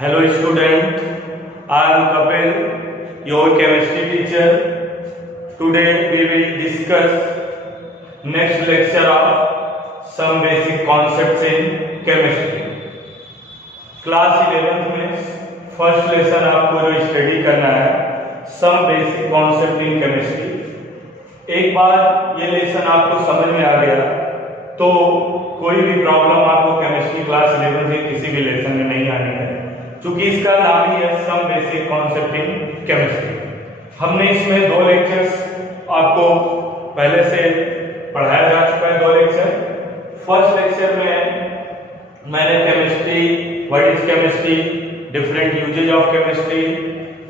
Hello student, I am Kapil, your chemistry teacher. Today we will discuss next lecture of some basic concepts in chemistry. Class 11th में first lesson आपको जो study करना है some basic concept in chemistry. एक बार ये lesson आपको समझ में आ गया तो कोई भी प्रॉब्लम आपको केमिस्ट्री क्लास 11 के किसी भी लेसन में नहीं आनी है, क्योंकि इसका नाम ही है some basic concept in chemistry. हमने इसमें 2 लेक्चर्स आपको पहले से पढ़ाया जा चुका है। 2 लेक्चर। फर्स्ट लेक्चर में मैंने chemistry, what is chemistry, different uses of chemistry,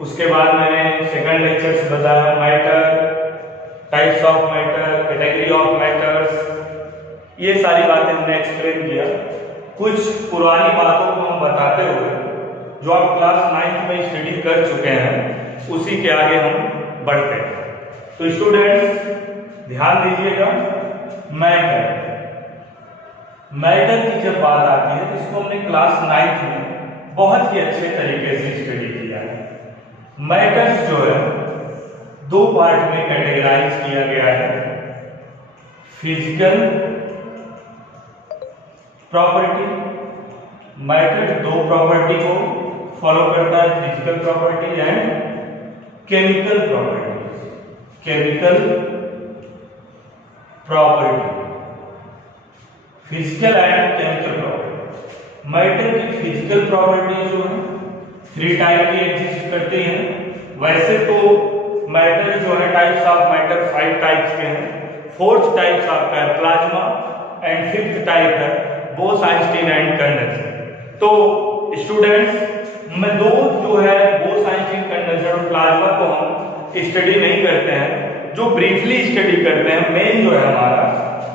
उसके बाद मैंने सेकंड लेक्चर्स बताया matter, types of matter, category of matters, ये सारी बातें हमने एक्सप्लेन किया। कुछ पुरानी बातों को हम बताते हुए जो आप क्लास 9 में स्टडी कर चुके हैं उसी के आगे हम बढ़ते हैं। तो स्टूडेंट्स ध्यान दीजिएगा, मैटर की जब बात आती है तो इसको हमने क्लास 9 में बहुत ही अच्छे तरीके से स्टडी किया है। मैटर्स जो है 2 पार्ट में कैटेगराइज किया गया है। फिजिकल प्रॉपर्टी, मैटर 2 प्रॉपर्टी को फॉलो करता है, physical property and chemical property. Chemical property, physical and chemical property. Matter की फिजिकल प्रॉपर्टी जो है 3 टाइप की एग्जिस्ट करती हैं। वैसे तो मैटर जो है टाइप्स ऑफ मैटर 5 टाइप्स के हैं। 4th टाइप्स आपका है प्लाज्मा एंड 5th टाइप है बोस-आइंस्टीन एंड कंडेंसर। तो स्टूडेंट्स में 2 जो है बोस-आइंस्टीन कंडेंसर और प्लाज्मा को हम स्टडी नहीं करते हैं, जो ब्रीफली स्टडी करते हैं। मेन जो है हमारा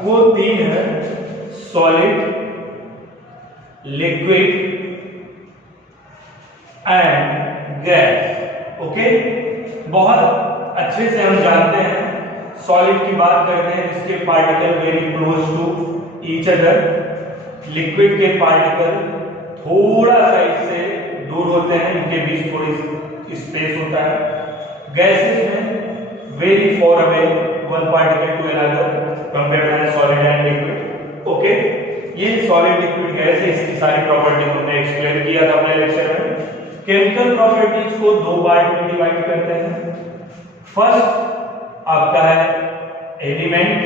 वो 3 है, solid, liquid and gas. Okay, बहुत अच्छे से हम जानते हैं। सॉलिड की बात करते हैं जिसके particle very close to each other. Liquid के पार्टिकल थोड़ा सा इससे दूर होते हैं, इनके बीच थोड़ी स्पेस होता है। गैसेस में very far away one particle to another compared as solid and liquid. Okay, ये सॉलिड, लिक्विड, गैस है, इसकी सारी प्रॉपर्टी हमने एक्सप्लेन किया था अपने लेक्चर में। केमिकल प्रॉपर्टीज को 2 पार्ट में डिवाइड करते हैं। फर्स्ट आपका है एलिमेंट,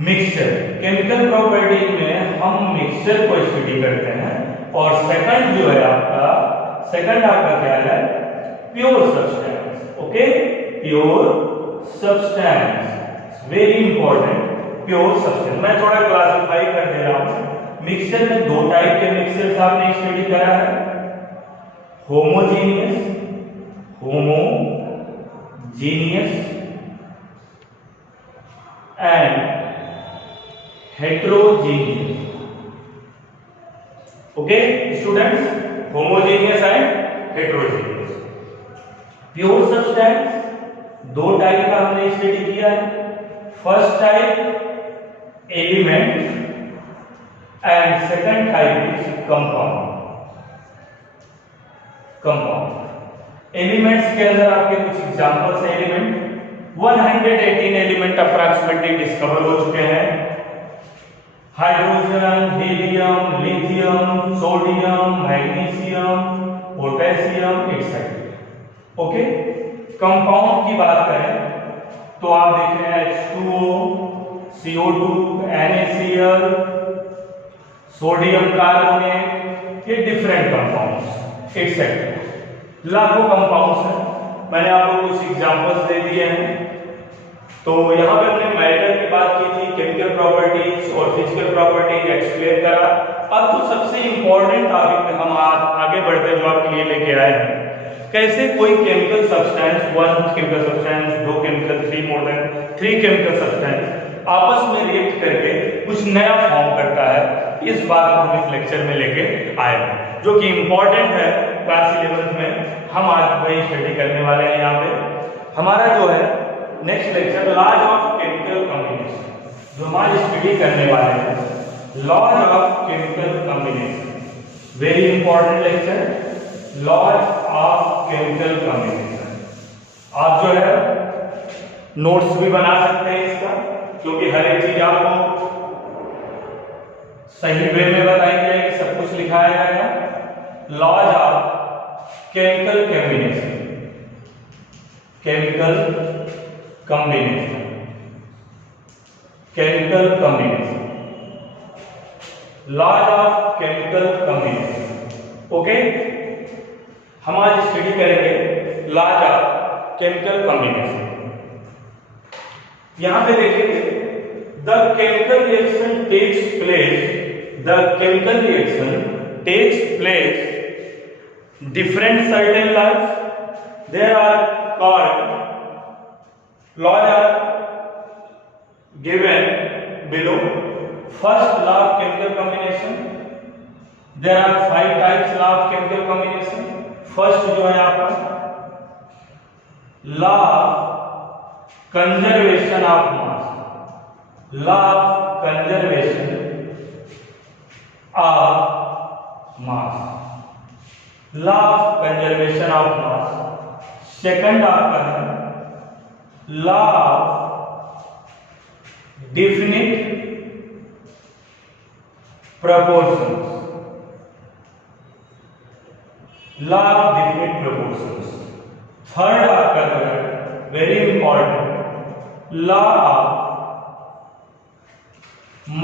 मिक्सचर। केमिकल प्रॉपर्टी में हम मिक्सचर को स्टडी करते हैं। और सेकंड जो है आपका क्या है, pure substance. Okay, pure substance, very important, pure substance. मैं थोड़ा क्लासिफाई कर दे रहा हूं। मिक्सचर में 2 टाइप के मिक्सचर्स आपने स्टडी करा है, homogeneous and heterogeneous. Okay students, homogeneous and heterogeneous. Pure substance 2 type का हमने स्टडी किया है। First type element and second type is compound. Elements के अंदर आपके कुछ एग्जांपल्स हैं। एलिमेंट 118 एलिमेंट अप्रॉक्सीमेटली डिस्कवर हो चुके हैं। Hydrogen, helium, lithium, sodium, magnesium, potassium etcetera. Okay, compound की बात करें तो आप देख रहे हैं H2O, CO2, NaCl, sodium carbonate, ये डिफरेंट कंपाउंड्स एक्सेट्रा। लाखों कंपाउंड्स हैं, मैंने आपको कुछ एग्जांपल्स दे दिए हैं। तो यहाँ पे हमने मैटर की बात की थी, केमिकल प्रॉपर्टीज और फिजिकल प्रॉपर्टीज एक्सप्लेन करा। अब तो सबसे इंपॉर्टेंट टॉपिक में हम आगे बढ़ते हैं जो आपके लिए लेके आए हैं। कैसे कोई chemical substance, 1 chemical substance, 2 chemical, 3 more than 3 chemical substance आपस में रिएक्ट करके कुछ नया फॉर्म करता है। इस बात को हम इस लेक्चर में लेके आए हैं, जो कि इंपॉर्टेंट है। क्लास 11 में हम आज वही स्टडी करने वाले हैं। यहाँ पे हमारा जो है next lecture laws of chemical combination, जो हमारी स्टडी करने वाले हैं laws of chemical combination, very important lecture, laws of chemical combination. आप जो है नोट्स भी बना सकते हैं इसका, क्योंकि हर एक चीज आपको सही वे में बताई जाएगी, सब कुछ लिखाया जाएगा। Laws of chemical combination, chemical combination, chemical combination, laws of chemical combination. Okay, हम आज स्टडी करेंगे लॉज ऑफ केमिकल कॉम्बिनेशन। यहां पे देखिए, the chemical reaction takes place, the chemical reaction takes place different certain laws, there are called laws are given below. First, law of chemical combination. There are 5 types law of chemical combination. First जो है आपका law of conservation of mass, law of conservation of mass, law of conservation of mass. Second आपका है law of definite proportions, law of definite proportions. Third आपका जो है very important, law of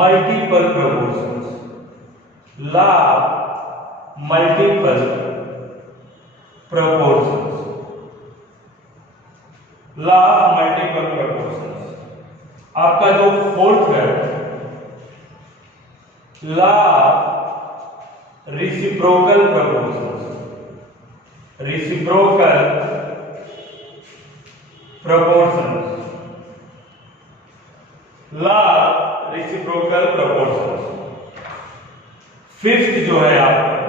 multiple proportions, law of multiple proportions, law of multiple proportions. आपका जो fourth है law of reciprocal proportions, reciprocal proportions, law of reciprocal proportions. Fifth जो है आपका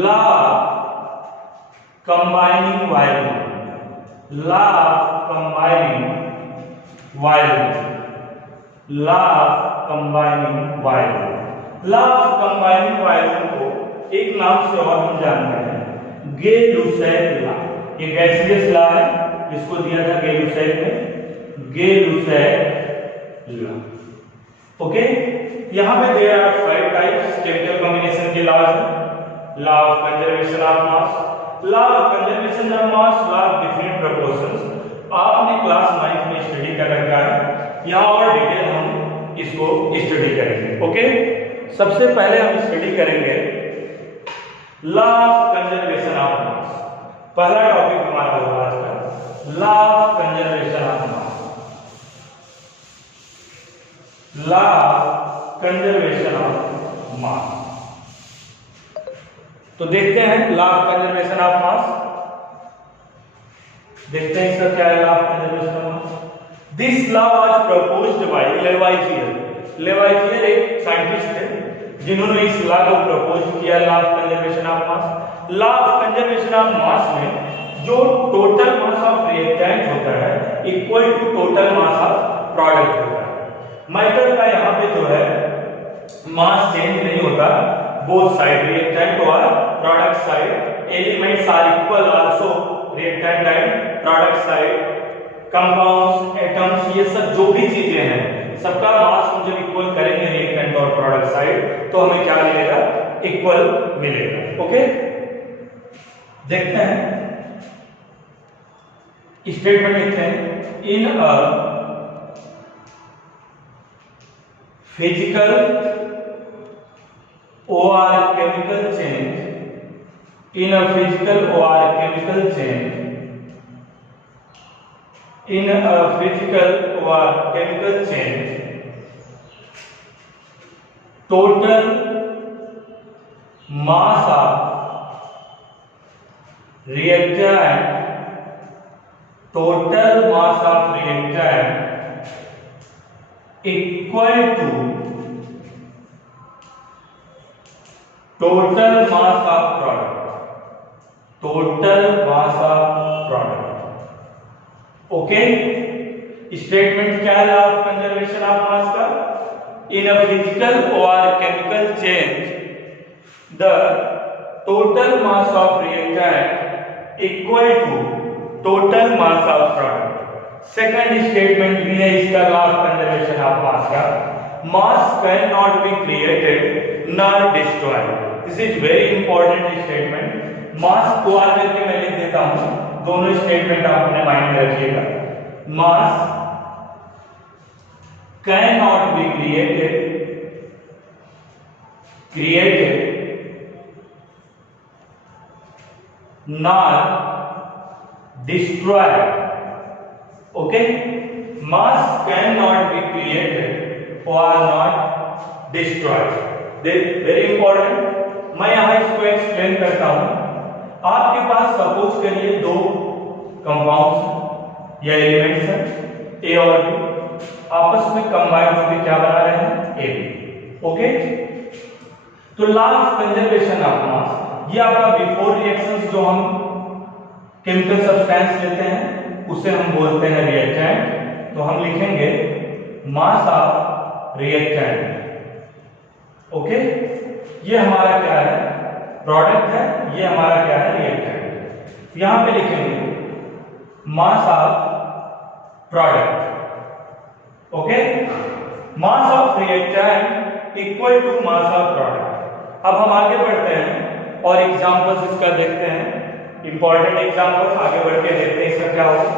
law of combining violence, law of combining violence, law of combining violence। law of combining violence को एक नाम से और हम जानते हैं गे-लुसैक लॉ। ये गैसियस लॉ है, इसको दिया था गे-लुसैक ने, गे-लुसैक लॉ। ओके, यहाँ पे there are 5 types chemical combination के लॉज हैं। Law of conservation of mass, law of conservation of mass, law of different proportions. आपने क्लास 9 में स्टडी कर रखा है, यहाँ और डिटेल हम इसको स्टडी करेंगे। ओके, सबसे पहले हम स्टडी करेंगे लॉ ऑफ कंजर्वेशन ऑफ मास। पहला टॉपिक हमारा होगा आज का law of conservation of mass, law of conservation of मास। तो देखते हैं लॉ ऑफ कंजर्वेशन ऑफ मास, देखते हैं इसका क्या है law of conservation of mass. This law was proposed by Lavoisier. Lavoisier एक साइंटिस्ट थे जिन्होंने इस लॉ को प्रपोज किया, law of conservation of mass. Law of conservation of मास में जो टोटल मास ऑफ रिएक्टेंट होता है equal to total mass of product होता है। मेटल का यहाँ पे जो है मास चेंज नहीं होता, both side reactant or product side elements are equal also, reactant and product side, compounds, atoms, ये सब जो भी चीजें हैं सबका मास हम जब इक्वल करेंगे रिएक्टेंट और प्रोडक्ट साइड तो हमें क्या मिलेगा, इक्वल मिलेगा। ओके, देखते हैं स्टेटमेंट लिखते हैं in a physical or chemical change, in a physical or chemical change, in a physical or chemical change, total mass of reactant, total mass of reactant equal to total mass of product, total mass of product। Okay, statement क्या है law of conservation of मास का, in a physical or chemical change, the total mass of reactant equal to total mass of product. Second statement भी है इसका, law of conservation of mass का, mass cannot be created nor destroyed. This is very important statement. mass को are करके मैं लिख देता हूं, दोनों स्टेटमेंट आप अपने माइंड में रखिएगा. mass cannot be created nor destroyed. Okay, mass cannot be created or not destroyed. Very important. मैं यहां इसको एक्सप्लेन करता हूं. आपके पास सपोज करिए दो कंपाउंड्स या एलिमेंट्स हैं ए और बी, आपस में कंबाइन होकर क्या बना रहे हैं, ए बी. ओके, तो लॉ ऑफ कंजर्वेशन ऑफ मास, ये आपका बिफोर रिएक्शंस जो हम केमिकल सब्सटेंस लेते हैं उसे हम बोलते हैं रिएक्टेंट. तो हम लिखेंगे मास ऑफ रिएक्टेंट. ओके, ये हमारा क्या है, प्रोडक्ट है, ये हमारा क्या है, रिएक्टेंट. यहां पे लिखेंगे mass of product. Okay, mass of reactant equal to mass of product. अब हम आगे बढ़ते हैं और एग्जांपल्स इसका देखते हैं. इंपॉर्टेंट एग्जांपल्स आगे बढ़ के देखते हैं इसका क्या होगा.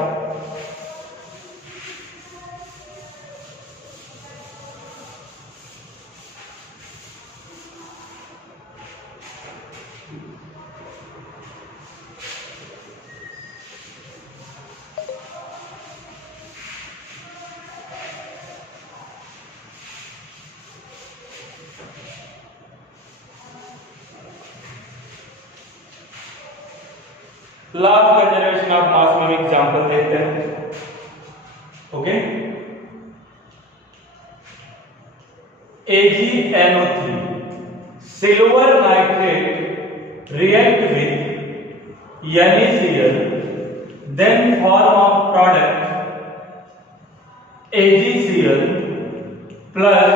लॉ ऑफ कंजर्वेशन ऑफ मास में एग्जांपल देखते हैं. Okay, AgNO3 silver nitrate react with NaCl, then form of product AgCl plus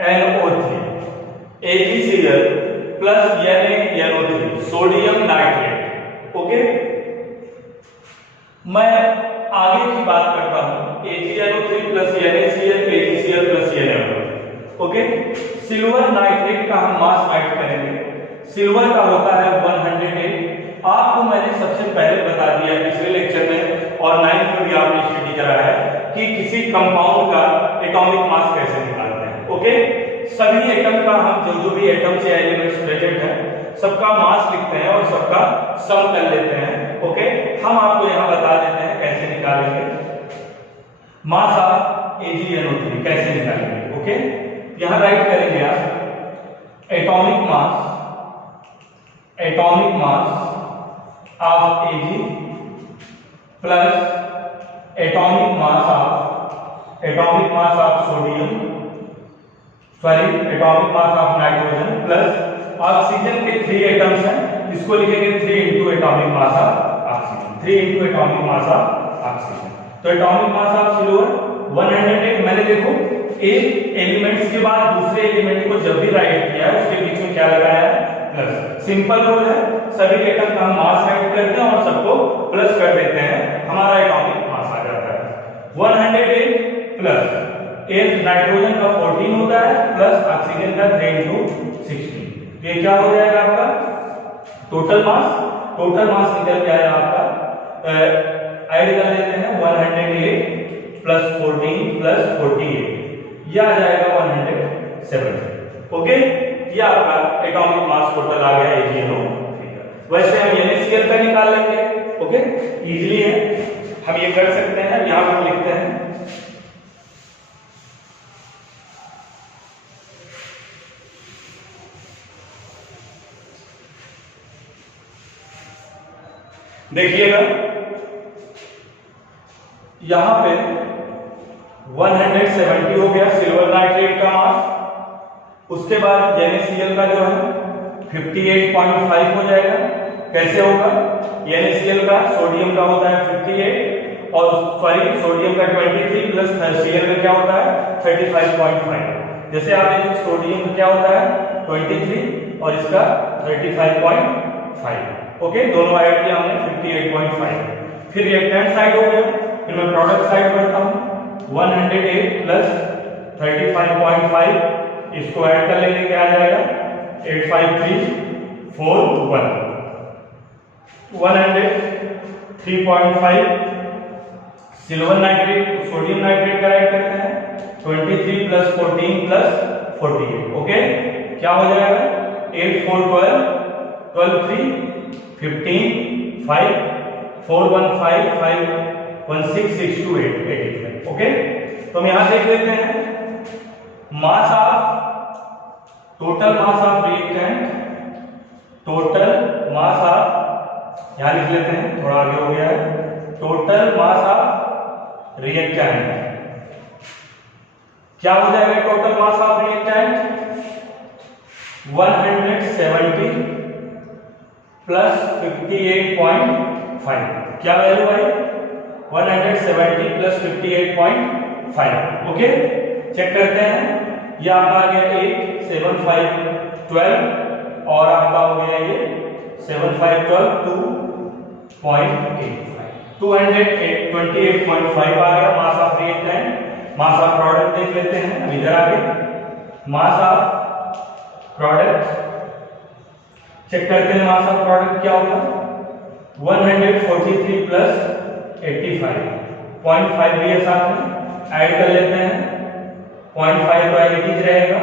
NaNO3. AgCl plus NaNO3 sodium nitrate. Okay, मैं आगे की बात करता हूं. AgNO3 plus NaCl, AgCl plus NaNO3. Okay, silver nitrate का हम मास फाइंड करेंगे. Silver का होता है 108. आपको मैंने सबसे पहले बता दिया पिछले लेक्चर में और 9th में भी आपने स्टडी कराया है कि किसी कंपाउंड का एटॉमिक मास कैसे निकालते हैं. ओके, सभी एटम का हम जो भी एटम्स या एलिमेंट्स प्रेजेंट है सबका मास लिखते हैं और सबका सम कर लेते हैं. ओके, हम आपको यहां बता देते हैं कैसे निकालेंगे मास ऑफ AgNO3, कैसे निकालेंगे. ओके, यहां राइट करेंगे आप atomic mass of Ag plus atomic mass of sodium, sorry atomic mass of nitrogen plus oxygen के 3 एटम्स हैं, इसको लिखेंगे 3 into atomic mass of oxygen. 3 into atomic mass of oxygen. तो एटॉमिक मास ऑफ सिल्वर 108. मैंने देखो एक elements के बाद दूसरे एलिमेंट को जब भी राइट किया है उसके बीच में क्या लगाया है, प्लस. सिंपल रूल है, सभी एटम का हम मास राइट करते हैं और सबको प्लस कर देते हैं, हमारा एटॉमिक मास आ जाता है 108 प्लस एक नाइट्रोजन का 14 होता है प्लस ऑक्सीजन का 3 into 16. ये क्या हो जाएगा आपका टोटल मास. टोटल मास निकल के आया आपका, ऐड कर लेते हैं 108 प्लस 14 प्लस 48, यह आ जाएगा 107. ओके, ये आपका एटॉमिक मास टोटल आ गया AgNO3. वैसे हम NaCl का निकाल लेंगे. ओके, इजीली है, हम ये कर सकते हैं. यहां पर लिखते हैं देखिएगा यहां पे 170 हो गया सिल्वर नाइट्रेट का मास. उसके बाद NaCl का जो है 58.5 हो जाएगा. कैसे होगा, NaCl का सोडियम का होता है 58 और सॉरी सोडियम का 23 प्लस Cl का क्या होता है 35.5। जैसे आप देखिए सोडियम का क्या होता है 23 और इसका 35.5। ओके, दोनों ऐड किया हमने 58.5। फिर रिएक्टेंट साइड हो गया, फिर मैं प्रोडक्ट साइड बढ़ता हूं 108 प्लस 35.5, इसको ऐड कर लेंगे क्या आ जाएगा 85341 103.5 सिल्वर नाइट्रेट सोडियम नाइट्रेट का ऐड करते हैं 23 प्लस 14 प्लस 48। ओके, क्या हो जाएगा 8 4 12 12 3 15 5 4 1 5 5 1 6 6 2 8 85। ओके, तो हम यहां देख लेते हैं mass of total mass of reactant, total mass of यहां लिख लेते हैं, थोड़ा आगे हो गया है, टोटल मास ऑफ रिएक्टेंट क्या हो जाएगा total mass of reactant 170 plus 58.5। क्या वैल्यू भाई 170 प्लस 58.5। ओके, चेक करते हैं, ये आपका आ गया 8 7 5 12 और आपका हो गया ये 7 5 12 2.85 228.5 आ गया मास of reactant. Mass of product देख लेते हैं, अब इधर आगे मास ऑफ प्रोडक्ट चेक करते हैं, मास ऑफ प्रोडक्ट क्या होगा 143 प्लस 85.5 भी है, साथ में ऐड कर लेते हैं 0.5 का एडिटिव रहेगा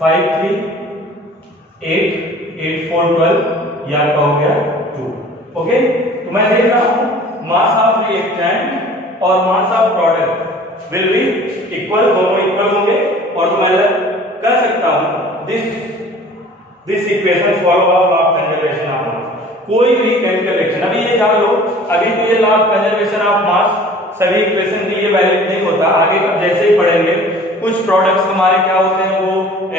5 3 8 8 4 12, यह आपका हो गया 2। ओके, तो मैं देख रहा हूं मास ऑफ रिएक्टेंट और मास of product will be equal, दोनों इक्वल होंगे और तो मैं कर सकता हूं this equation follow of law of conservation of मास। कोई भी केमिकल रिएक्शन, अभी ये जान लो, अभी तो ये लॉ ऑफ कंजर्वेशन ऑफ मास सभी इक्वेशन के लिए वैलिड नहीं होता, आगे अब जैसे ही पढ़ेंगे कुछ प्रोडक्ट्स हमारे क्या होते हैं वो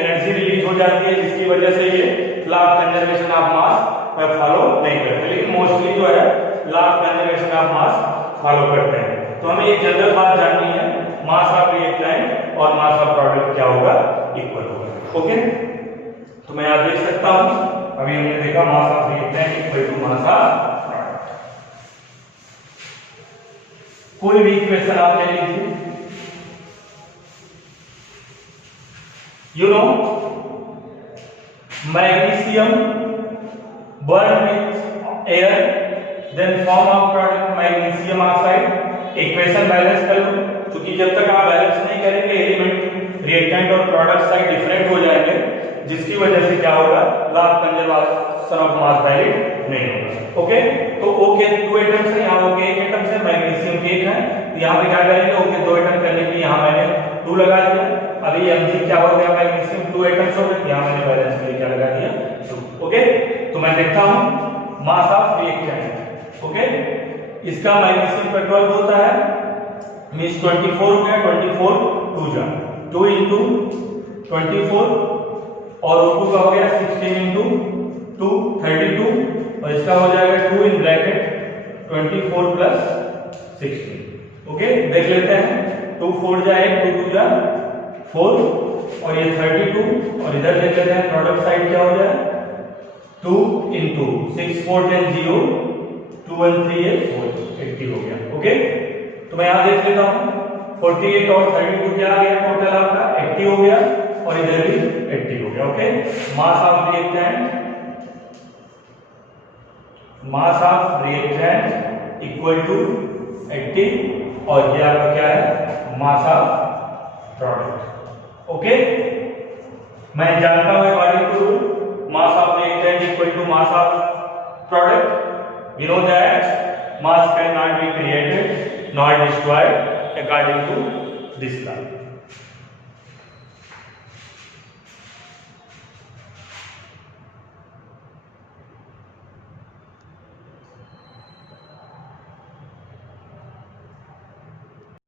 एनर्जी रिलीज हो जाती है जिसकी वजह से ये law of conservation of mass follow नहीं करते, लेकिन मोस्टली जो है law of conservation of mass follow करते हैं। तो हमें एक जनरल बात जाननी है, मास ऑफ रिएक्टेंट और मास ऑफ प्रोडक्ट क्या होगा इक्वल होगा। ओके, तो मैं यहां देख सकता हूं, अभी हमने देखा mass of reactant equal to mass of product. कोई भी इक्वेशन आप ले लीजिए, you know magnesium burn with air then form of product magnesium oxide। Equation balance कर लो, क्योंकि जब तक आप बैलेंस नहीं करेंगे एलिमेंट रिएक्टेंट और प्रोडक्ट साइड डिफरेंट हो जाएंगे, जिसकी वजह से क्या होगा law of conservation of mass valid नहीं होगा। ओके, तो O के 2 एटम्स है, यहाँ O के 1 एटम्स है, मैग्नीशियम के 1 है, तो यहाँ पे क्या करेंगे O के 2 एटम करने के लिए यहाँ मैंने 2 लगा दिया। अभी Mg क्या हो गया मैग्नीशियम 2 एटम्स हो गए, यहाँ मैंने बैलेंस के लिए क्या लगा दिया 2। ओके, तो मैं देखता हूँ मास ऑफ रिएक्टेंट। ओके, इसका मैग्नीशियम का 12 होता है मींस 24 हो गया, 24 2 जा 2 into 24 और O2 का हो गया 16 into 2 32 और इसका हो जाएगा 2 इन ब्रैकेट 24 प्लस 16। ओके, देख लेते हैं 2 4 जाए 2 2 जा 4 और ये 32 और इधर देख लेते हैं प्रोडक्ट साइड क्या हो जाए 2 into 6 4 10 0 2 1 3 4 80 हो गया। ओके, तो मैं यहां देख लेता हूं 48 और 32 क्या आ गया टोटल आपका 80 हो गया और इधर भी 80 हो गया। Okay, mass of reactant equal to 80 और ये आपका क्या है मास ऑफ प्रोडक्ट। ओके, मैं जानता हूं according to mass of reactant equal to mass of product, we know that mass cannot be created nor destroyed according to this law।